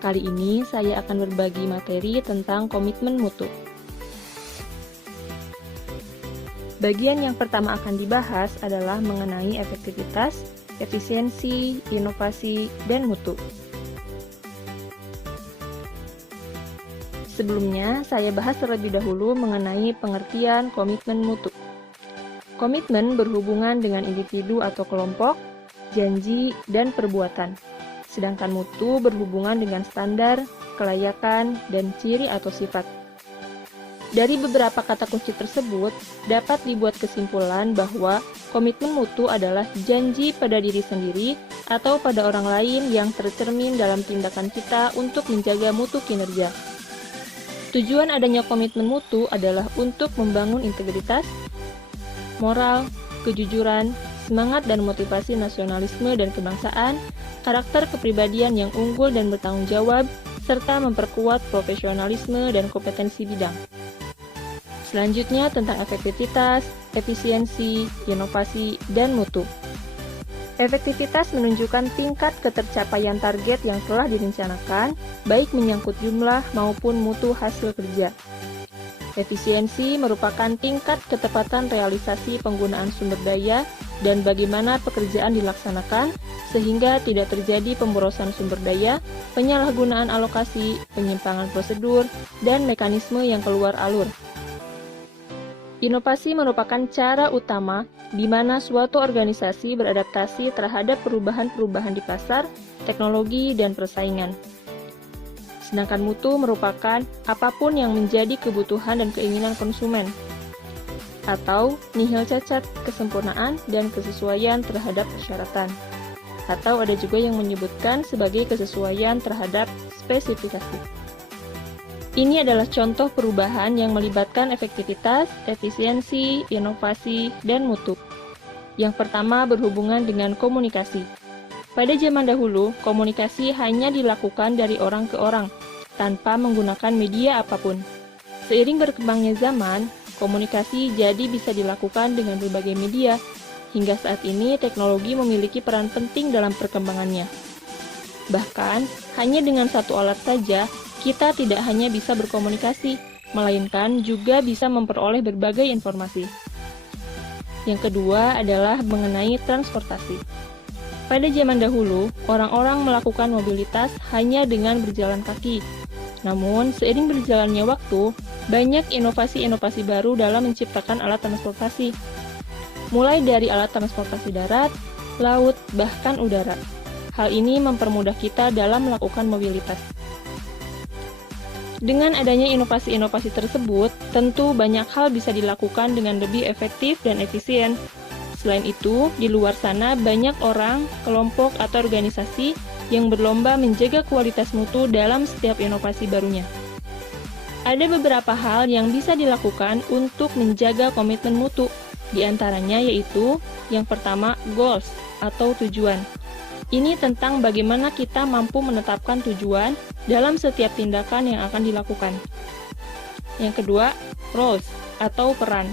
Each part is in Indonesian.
Kali ini saya akan berbagi materi tentang komitmen mutu. Bagian yang pertama akan dibahas adalah mengenai efektivitas, efisiensi, inovasi, dan mutu. Sebelumnya, saya bahas terlebih dahulu mengenai pengertian komitmen mutu. Komitmen berhubungan dengan individu atau kelompok, janji, dan perbuatan. Sedangkan mutu berhubungan dengan standar, kelayakan, dan ciri atau sifat. Dari beberapa kata kunci tersebut, dapat dibuat kesimpulan bahwa komitmen mutu adalah janji pada diri sendiri atau pada orang lain yang tercermin dalam tindakan kita untuk menjaga mutu kinerja. Tujuan adanya komitmen mutu adalah untuk membangun integritas, moral, kejujuran, semangat dan motivasi nasionalisme dan kebangsaan, karakter kepribadian yang unggul dan bertanggung jawab, serta memperkuat profesionalisme dan kompetensi bidang. Selanjutnya tentang efektivitas, efisiensi, inovasi, dan mutu. Efektivitas menunjukkan tingkat ketercapaian target yang telah direncanakan, baik menyangkut jumlah maupun mutu hasil kerja. Efisiensi merupakan tingkat ketepatan realisasi penggunaan sumber daya dan bagaimana pekerjaan dilaksanakan sehingga tidak terjadi pemborosan sumber daya, penyalahgunaan alokasi, penyimpangan prosedur, dan mekanisme yang keluar alur. Inovasi merupakan cara utama di mana suatu organisasi beradaptasi terhadap perubahan-perubahan di pasar, teknologi, dan persaingan. Sedangkan mutu merupakan apapun yang menjadi kebutuhan dan keinginan konsumen, atau nihil cacat, kesempurnaan, dan kesesuaian terhadap persyaratan. Atau ada juga yang menyebutkan sebagai kesesuaian terhadap spesifikasi. Ini adalah contoh perubahan yang melibatkan efektivitas, efisiensi, inovasi, dan mutu. Yang pertama berhubungan dengan komunikasi. Pada zaman dahulu, komunikasi hanya dilakukan dari orang ke orang, tanpa menggunakan media apapun. Seiring berkembangnya zaman, komunikasi jadi bisa dilakukan dengan berbagai media. Hingga saat ini, teknologi memiliki peran penting dalam perkembangannya. Bahkan, hanya dengan satu alat saja, kita tidak hanya bisa berkomunikasi, melainkan juga bisa memperoleh berbagai informasi. Yang kedua adalah mengenai transportasi. Pada zaman dahulu, orang-orang melakukan mobilitas hanya dengan berjalan kaki. Namun, seiring berjalannya waktu, banyak inovasi-inovasi baru dalam menciptakan alat transportasi. Mulai dari alat transportasi darat, laut, bahkan udara. Hal ini mempermudah kita dalam melakukan mobilitas. Dengan adanya inovasi-inovasi tersebut, tentu banyak hal bisa dilakukan dengan lebih efektif dan efisien. Selain itu, di luar sana banyak orang, kelompok, atau organisasi yang berlomba menjaga kualitas mutu dalam setiap inovasi barunya. Ada beberapa hal yang bisa dilakukan untuk menjaga komitmen mutu, di antaranya yaitu yang pertama, goals atau tujuan. Ini tentang bagaimana kita mampu menetapkan tujuan dalam setiap tindakan yang akan dilakukan. Yang kedua, roles atau peran.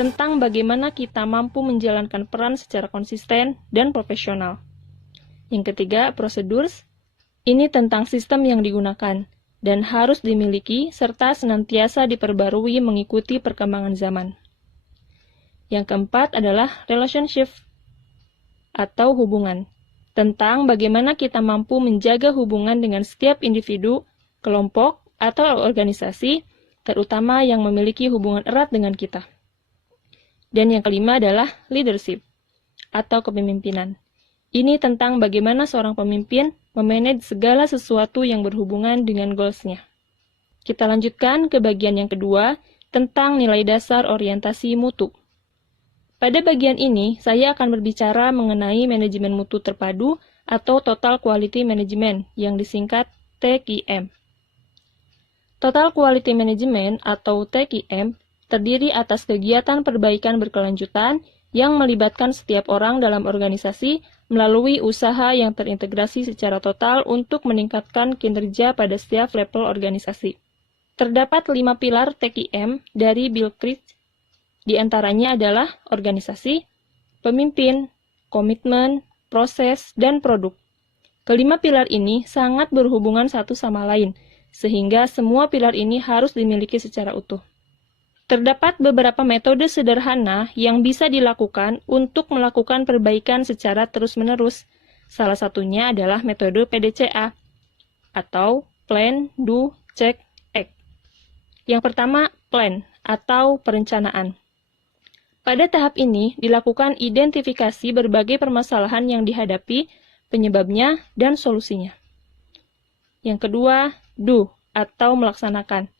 Tentang bagaimana kita mampu menjalankan peran secara konsisten dan profesional. Yang ketiga, procedures. Ini tentang sistem yang digunakan dan harus dimiliki serta senantiasa diperbarui mengikuti perkembangan zaman. Yang keempat adalah relationship atau hubungan. Tentang bagaimana kita mampu menjaga hubungan dengan setiap individu, kelompok, atau organisasi, terutama yang memiliki hubungan erat dengan kita. Dan yang kelima adalah leadership, atau kepemimpinan. Ini tentang bagaimana seorang pemimpin memanage segala sesuatu yang berhubungan dengan goals-nya. Kita lanjutkan ke bagian yang kedua, tentang nilai dasar orientasi mutu. Pada bagian ini, saya akan berbicara mengenai manajemen mutu terpadu atau Total Quality Management, yang disingkat TQM. Total Quality Management atau TQM terdiri atas kegiatan perbaikan berkelanjutan yang melibatkan setiap orang dalam organisasi melalui usaha yang terintegrasi secara total untuk meningkatkan kinerja pada setiap level organisasi. Terdapat 5 pilar TQM dari Bill Krich, di antaranya adalah organisasi, pemimpin, komitmen, proses, dan produk. Kelima pilar ini sangat berhubungan satu sama lain, sehingga semua pilar ini harus dimiliki secara utuh. Terdapat beberapa metode sederhana yang bisa dilakukan untuk melakukan perbaikan secara terus-menerus. Salah satunya adalah metode PDCA, atau Plan, Do, Check, Act. Yang pertama, plan, atau perencanaan. Pada tahap ini, dilakukan identifikasi berbagai permasalahan yang dihadapi, penyebabnya, dan solusinya. Yang kedua, do, atau melaksanakan.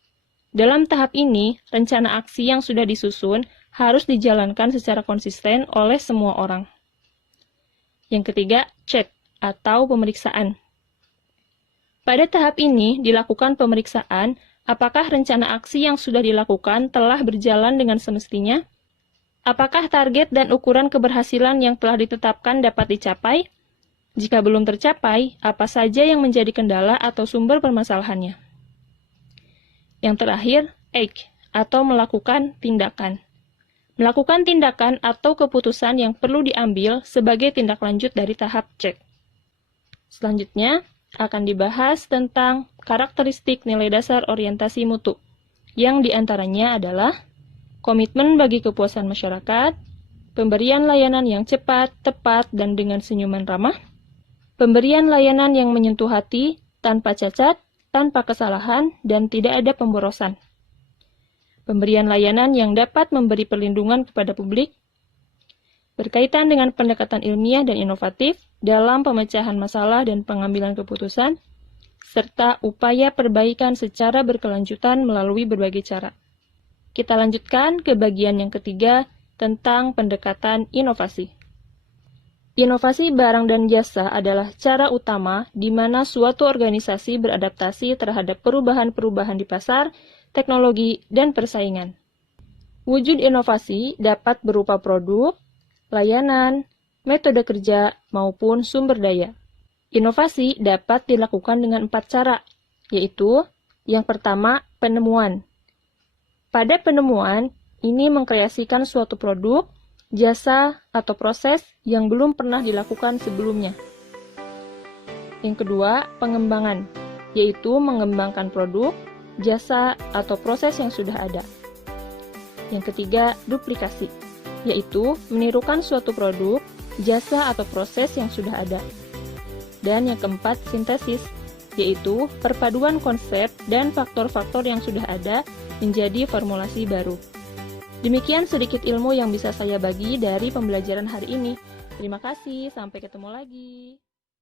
Dalam tahap ini, rencana aksi yang sudah disusun harus dijalankan secara konsisten oleh semua orang. Yang ketiga, check, atau pemeriksaan. Pada tahap ini, dilakukan pemeriksaan apakah rencana aksi yang sudah dilakukan telah berjalan dengan semestinya. Apakah target dan ukuran keberhasilan yang telah ditetapkan dapat dicapai? Jika belum tercapai, apa saja yang menjadi kendala atau sumber permasalahannya? Yang terakhir, act, atau melakukan tindakan. Melakukan tindakan atau keputusan yang perlu diambil sebagai tindak lanjut dari tahap check. Selanjutnya, akan dibahas tentang karakteristik nilai dasar orientasi mutu, yang diantaranya adalah komitmen bagi kepuasan masyarakat, pemberian layanan yang cepat, tepat, dan dengan senyuman ramah, pemberian layanan yang menyentuh hati, tanpa cacat, tanpa kesalahan, dan tidak ada pemborosan, pemberian layanan yang dapat memberi perlindungan kepada publik, berkaitan dengan pendekatan ilmiah dan inovatif dalam pemecahan masalah dan pengambilan keputusan, serta upaya perbaikan secara berkelanjutan melalui berbagai cara. Kita lanjutkan ke bagian yang ketiga tentang pendekatan inovasi. Inovasi barang dan jasa adalah cara utama di mana suatu organisasi beradaptasi terhadap perubahan-perubahan di pasar, teknologi, dan persaingan. Wujud inovasi dapat berupa produk, layanan, metode kerja, maupun sumber daya. Inovasi dapat dilakukan dengan 4 cara, yaitu yang pertama, penemuan. Pada penemuan, ini mengkreasikan suatu produk, jasa, atau proses yang belum pernah dilakukan sebelumnya. Yang kedua, pengembangan, yaitu mengembangkan produk, jasa, atau proses yang sudah ada. Yang ketiga, duplikasi, yaitu menirukan suatu produk, jasa, atau proses yang sudah ada. Dan yang keempat, sintesis, yaitu perpaduan konsep dan faktor-faktor yang sudah ada menjadi formulasi baru. Demikian sedikit ilmu yang bisa saya bagi dari pembelajaran hari ini. Terima kasih, sampai ketemu lagi.